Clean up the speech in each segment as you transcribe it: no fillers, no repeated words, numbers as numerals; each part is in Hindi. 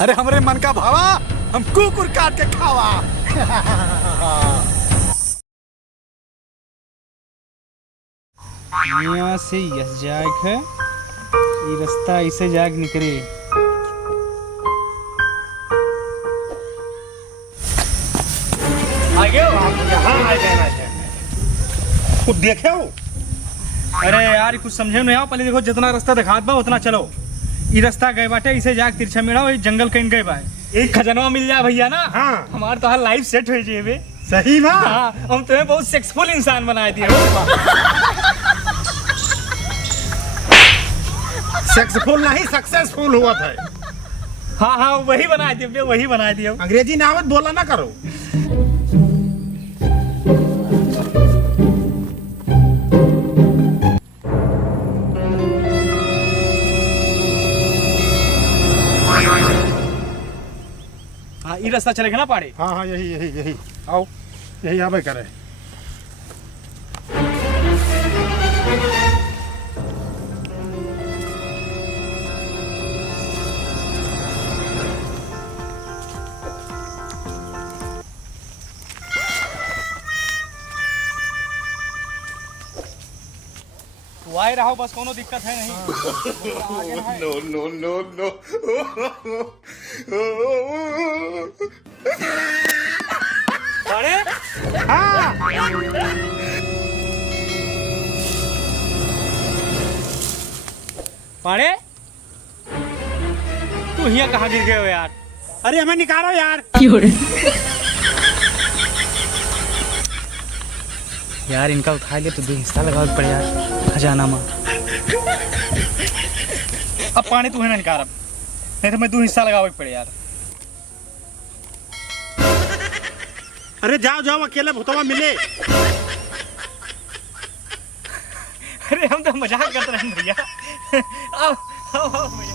अरे हमरे मन का भावा, हम कुकुर काट के खावा। यहाँ से यस जाग है, ये रास्ता ऐसे जाग निकले। कुछ देखे हो? अरे यार कुछ समझे नहीं आओ, पहले देखो जितना रास्ता दिखात बा उतना चलो। ये रास्ता गए बाटे इसे जाग तिरछा मेड़ा वही जंगल कहीं गए बा। एक खजनवा मिल जाए भैया ना, हाँ हमार तो हर लाइफ सेट हो जाए। सही ना? हाँ, हम तुम्हें बहुत सक्सेसफुल इंसान बनाए दिए। सक्सेसफुल नहीं सक्सेसफुल हुआ था। हाँ हाँ वही बनाए दिए, वही बनाए दिए। अंग्रेजी नावत बोला ना करो। हाँ ये रास्ता चलेगा ना पहाड़ी। हाँ हाँ यही यही यही आओ, यही आवे करे। वाई रहो बस, कोनो दिक्कत है नहीं। No no no no. अरे हाँ पाड़े तू यहाँ कहाँ गिर गए हो यार? अरे हमें निकालो यार। यार इनका उठा लिया तो 2 हिस्सा लगाओ पड़े यार खजाना में। अब पानी तू है ना निकाल, नहीं तो मैं 2 हिस्सा लगाओ पड़े यार। अरे जाओ जाओ, अकेले भुतवा मिले। अरे हम तो मजाक करते रहे भैया। आओ आओ आओ भैया।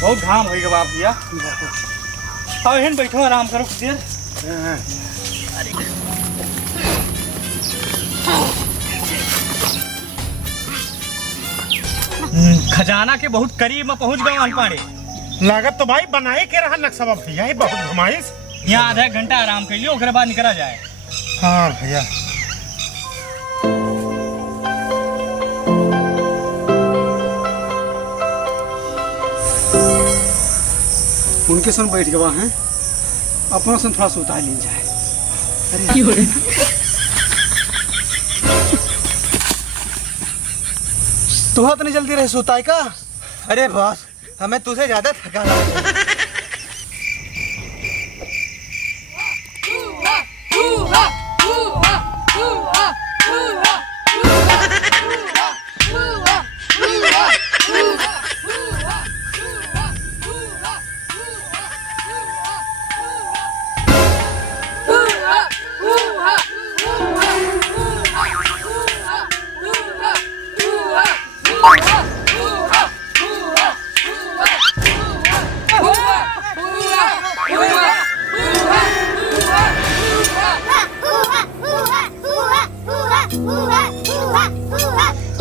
बहुत घाम हो गया भैया। आओ हेन बैठो, आराम करो कुछ देर। खजाना के बहुत करीब में पहुंच गए पाड़े। लागत तो भाई बनाए के रहा नक्शा भैया, ही बहुत घुमाइश। यहाँ आधा घंटा आराम कर लियो, उसके बाद निकला जाए। हाँ भैया उनके संग बैठ गवा हैं, अपना संग थोड़ा सा उतार ली जाए। अरे तू इतनी जल्दी रहे सोता है का? अरे बॉस, हमें तुझे ज्यादा थका लगा।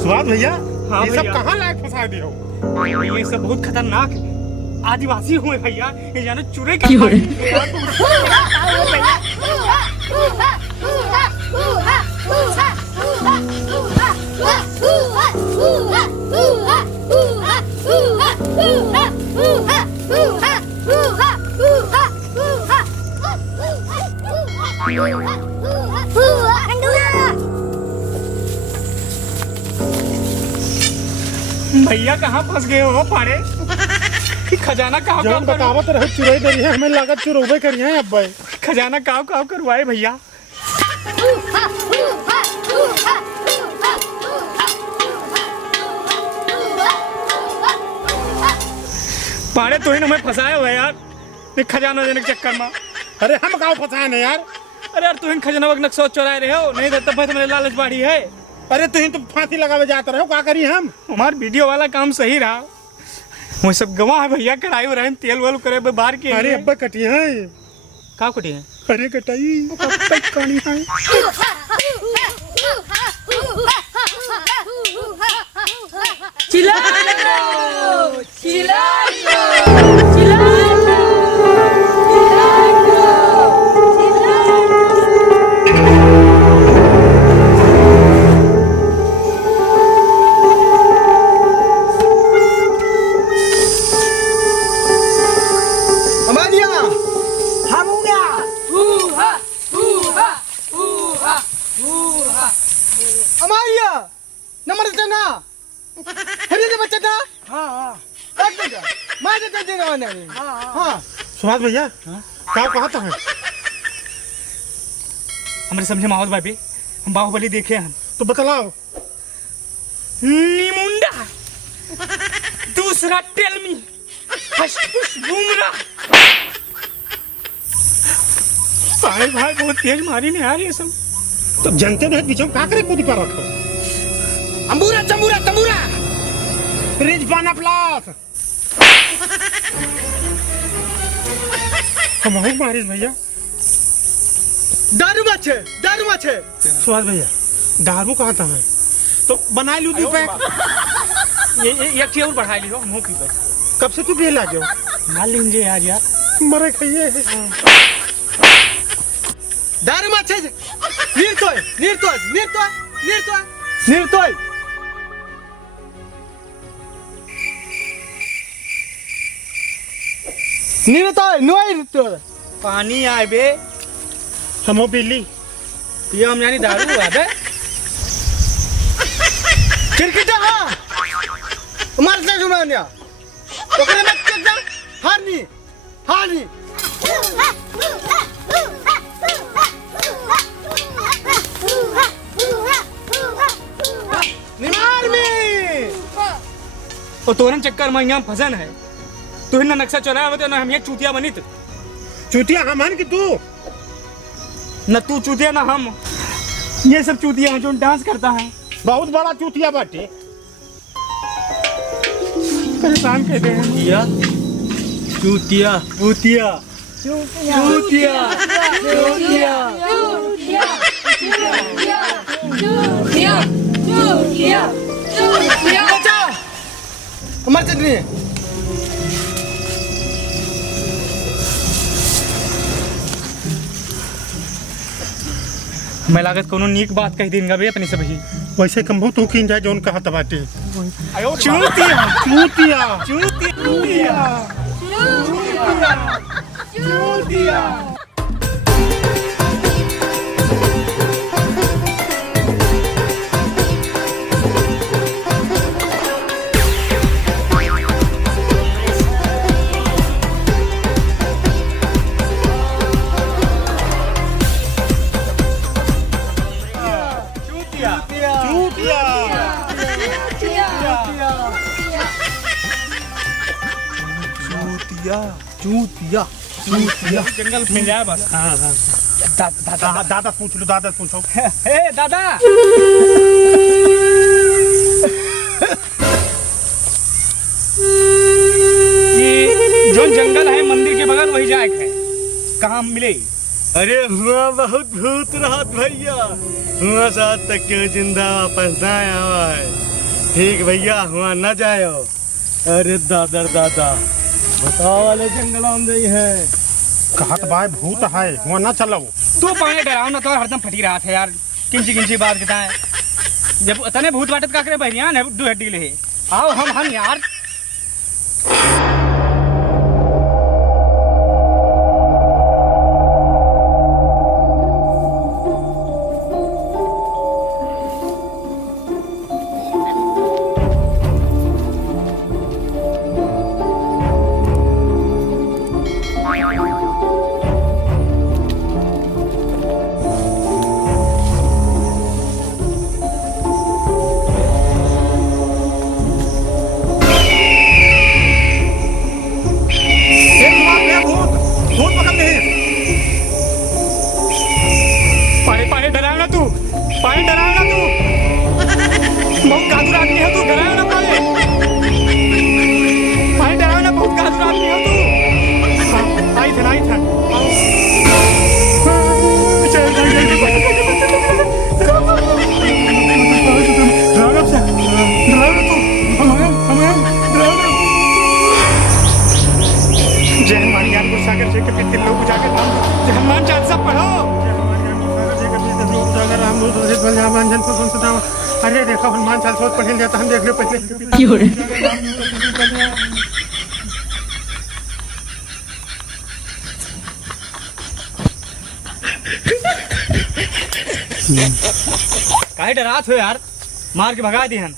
स्वाद भैया, हाँ ये सब भैया। कहाँ लायक फंसा दिए हो? ये सब बहुत खतरनाक आदिवासी हुए भैया, ये जाने चुरे का। भैया कहाँ फंस गए हो पाड़े? खजाना कहाँ जान बतावत रहे चुराई दे रही है, हमें लागत चुरोबे करी है। अब भाई खजाना काव काव करवाए भैया। पाड़े तो ही ना मैं फंसाया हुआ यार, ये खजाना देने के चक्कर में। अरे हम गाँव फंसाए ना यार। अरे यार तुम खजाना वक्त नक्शा चुराए रहे हो, नहीं तो तब मेरे लालच बाड़ी है। अरे तुम तो फांसी लगावे जाते रहो, क्या करी हम? हमार वीडियो वाला काम सही रहा, वो सब गवाह है भैया। कढ़ाई हो रहे हैं, तेल वाल करे बाहर के। अरे अब्बा कटी है। का कटी है? अरे कटाई कहानी है। हमारिया नंबर चंगा हरी दे बच्चा था हाँ हाँ काट बेटा मार दे दे ना नहीं हां सुभाष भैया क्या कहा तो है हमारे समझे माहौल भाई हम बाहुबली देखे हम तो बतलाओ। निमुंडा दूसरा टेल मी हशपुश बुमरा साहिल भाई बहुत तेज मारी नहीं आ रही है सब। तो जनते रहे पीछे का करे कूद पर रखो अंबूरा चंबूरा तंबूरा फ्रिज पाना प्लास हम हो मारिस भैया दारू माछे सुभाष भैया दारू कहाँ था है तो बना लूँ तू पैक ये एक चीज और बढ़ा लियो मुंह की बस कब से तू बेला गयो मान लीजिए आज यार मरे खाइए दारू माछे निर्तोय पानी आए बे हम हो बिल्ली ये हम यानी दारू हुआ बे क्रिकेट हां मारता जुमानिया ओकरे मत कर जा हारनी निमार में और तोरन चक्कर में यहाँ फसन है तू ना नक्शा चुराया होता ना हम ये चूतिया बनित चूतिया हमान की तू न तू चूतिया ना हम ये सब चूतिया हैं जो डांस करता है बहुत बड़ा चूतिया बाटे परेशान कहते हैं चूतिया मर चंद्री मैं लागत कोनो नीक बात कह देंगे बे अपनी सभी वैसे कम तो की जाए जोन कहा बाटे चूतिया चूतिया जंगल मिल जाए बस दादा पूछ लो दादा पूछो हे दादा ये जो जंगल है मंदिर के बगल वही जाए है कहाँ मिले अरे हुआ बहुत भूत रात भैया हुआ साथ तक क्यों जिंदा वापस ना आया है ठीक भैया हुआ न जायो अरे दादा बताओ वाले जंगल में गई है कहत भाई भूत है हुआ ना चलो तू पानी डराओ ना तो हरदम फटी रहा था यार किंची बात कहता है जब तने भूत बाटत का करे बहनिया ने दू हड्डी ले आओ हम यार हनुमान चालीसा पढ़ो अरे देखो हनुमान चालीसा पढ़े जाता हम देख लो पहले काहे डरात हो यार, मार के भगा दिहन।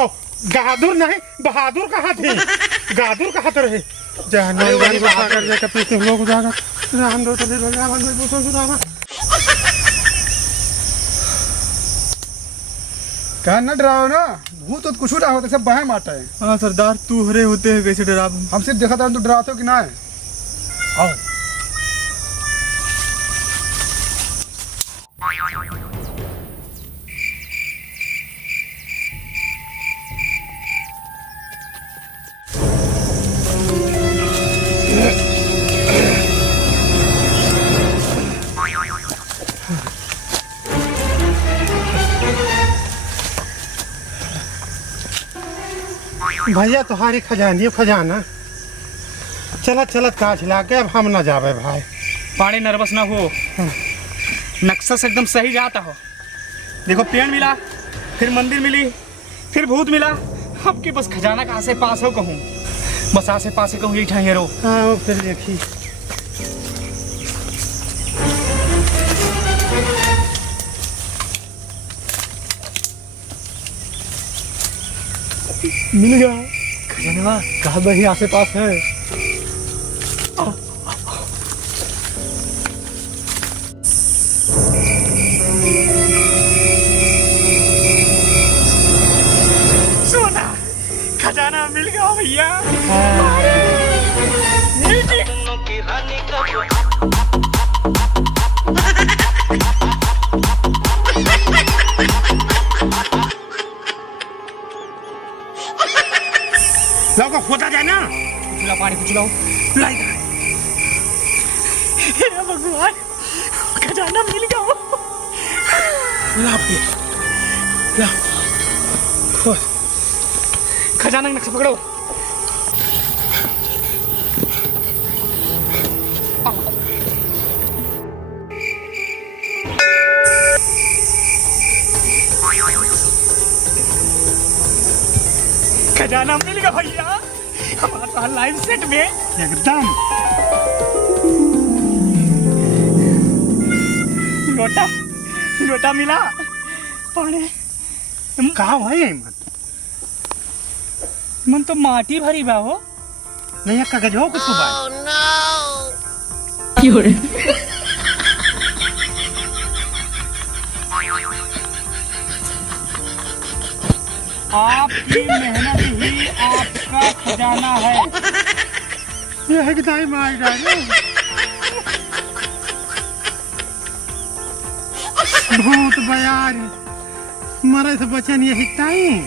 ओ, बहादुर नहीं, बहादुर कहाँ थे? बहादुर कहाँ तो रहे? जान जान को सागर जाकर पीछे लोग जाकर राम दो तो ले लो राम दो पूछो सुनावा। कहा न डराओ ना, भूत तो कुछ ना होता, सब बाहें मारता है। हाँ सरदार, तू हरे होते हैं कैसे डरा? हम सिर्फ देखा था तो डराते हो कि ना है। आओ भैया तुम्हारी खजाना चला चला काछ ला के अब हम ना जावे भाई। पाड़े नर्वस ना हो, नक्शा से एकदम सही जाता हो। देखो पेड़ मिला, फिर मंदिर मिली, फिर भूत मिला, अब की बस खजाना का आसे पास हो कहूँ, बस आसे पास कहूँ यही ठाई रो। हाँ फिर देखी मिल गया खजाना, कहा वही आसे पास है। सोना खजाना मिल गया भैया। लौका खोदा जाए ना, चुला पानी को चुलाओ, लाई दे। हे भगवान, खजाना मिल गया। ला पे ला खजाना का नक्शा पकड़ो। खजाना मिल गया भैया, हमारा लाइव सेट में एकदम। लोटा लोटा मिला, पानी कहाँ भाई मन मन तो माटी भरी बा हो। नहीं कागज हो कुछ भाई। आपकी मेहनत ही आपका खजाना है। ये है कि दाई मार डाले भूत बयार मरे से बचन यही टाइम।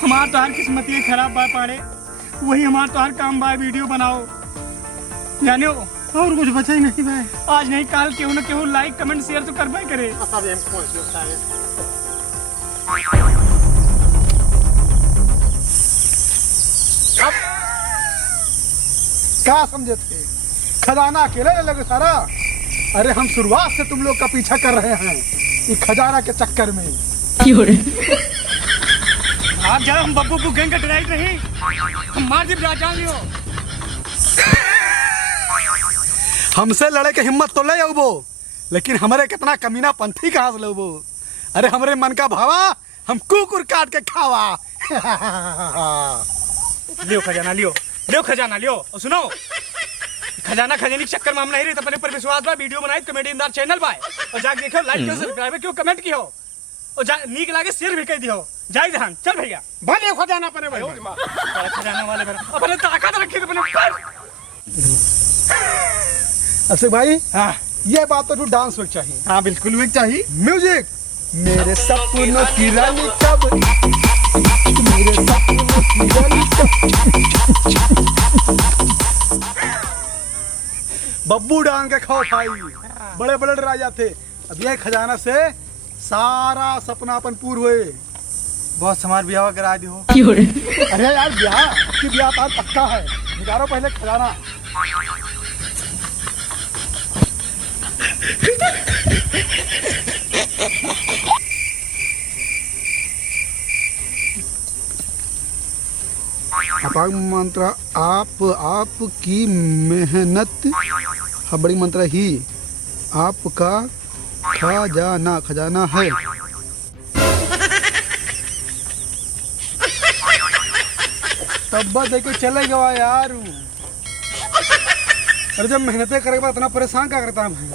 हमार तो हर किस्मत ये खराब बा पाड़े, वही हमार तो हर काम बा वीडियो बनाओ जाने हो। और कुछ बचा ही नहीं भाई। आज नहीं काल केहू न केहू लाइक कमेंट शेयर तो करबे करे। क्या समझे थे खजाना अकेले ले लगे सारा? अरे हम शुरुआत से तुम लोग का पीछा कर रहे हैं ये खजाना के चक्कर में। आप जाओ, हम बब्बू को गैंग का ड्राइव नहीं, हम मार दिप जान लियो। हमसे लड़े के हिम्मत तो ले वो, लेकिन हमारे कितना कमीना पंथी कहाँ से ले वो। अरे हमारे मन का भावा हम कुकुर काट के खावा। लियो खजाना, लियो लियो खजाना लियो। और सुनो, खजाना खजानी के चक्कर में हम नहीं रहे, अपने पर विश्वास बा, वीडियो बनाए कॉमेडी इंदार चैनल बा, और जाके देखो, लाइक करो, सब्सक्राइब क्यों, कमेंट कियो, और नीक लागे शेयर भी कर दियो। जाई ध्यान चल भैया, भले खजाना पने भाई। खजाना वाले अपने ताकत रखी अपने ऊपर। अशोक भाई हाँ ये बात तो तू डांस वीक चाहिए। हाँ बिल्कुल वीक चाहिए। म्यूजिक। मेरे सपनों की रानी कब, मेरे सपनों की रानी कब। बब्बू डांग के खाओ भाई, बड़े बड़े राजा थे। अब यह खजाना से सारा सपना अपन पूर्ण हुए। बहुत हमार ब्याह करा दी हो। अरे यार ब्याह तार पक्का है, निकालो पहले खजाना। अपांग मंत्र आपकी मेहनत, बड़ी मंत्र ही आपका खजाना खजाना है। तब्बा देके चले गया यार। अरे जब मेहनतें करेगा इतना परेशान क्या करता है भाई।